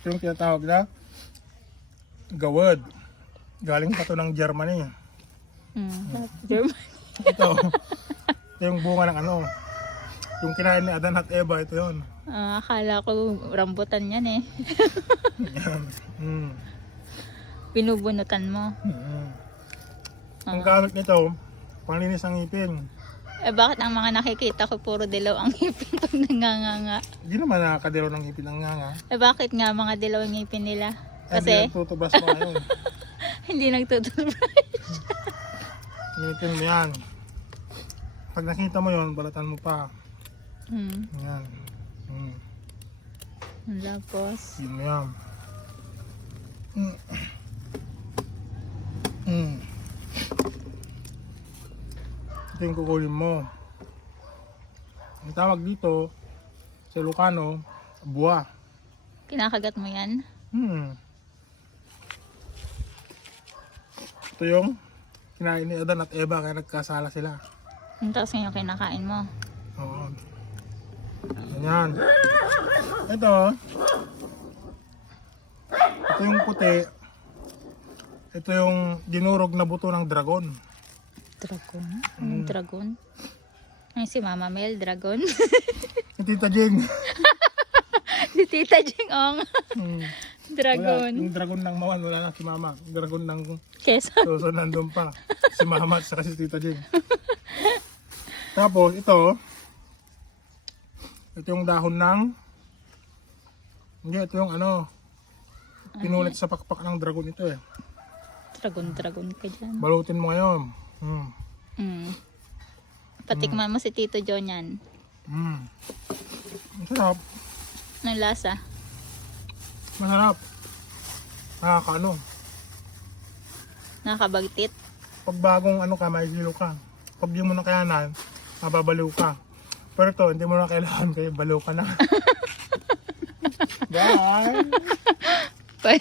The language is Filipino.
Ito yung tinatawag na gawad. Galing pa to ng Germany. German. Ito yung bunga ng ano. Yung kinain ni Adan at Eva, ito yun. Akala ko rambutan yan eh. Yan. Binubunutan mo. Ang gamit nito, panlinis ng ngipin. Eh bakit ang mga nakikita ko puro dilaw ang ngipin pag nanganganga? Hindi naman nakakadiro ng ngipin ng nga. Eh bakit nga mga dilaw ang ngipin nila? Kasi Kasi tutubas mo ngayon. hindi nagtutubrush. Ngipin mo yan. Pag nakita mo yun, balatan mo pa. Yan. Tapos, Yun mo yan. Ito yung kukunin mo. Ang tawag dito sa Ilocano, buwa. kinakagat mo yan? Ito yung kinain ni Adan at Eva kaya nagkasala sila. Tapos ngayon kinakain mo. Oo. Ganyan. Ito yung puti. Ito yung dinurog na buto ng dragon. Dragon? Anong dragon? Ay, si Mama Mel, dragon. Yung Tita Jing. Si Tita Jing, ong. Dragon. Wala, yung dragon ng Mawan, wala na si Mama. Yung dragon ng Quezon. Suso nandun pa. Si Mama at saka si Tita Jing. Tapos ito yung dahon ng ito yung ano pinulit sa pakpak ng dragon ito eh. Dragon ka dyan. Balutin mo ngayon. Patikman mo si Tito John yan. Masarap. Anong lasa? Masarap. Nakakaano. Nakabagtit. Pag bagong ano ka, may hilo ka. Pag di mo na kayanan, mababaliw ka. Pero ito, hindi mo na kailangan kaya baliw ka na. Bye! Bye.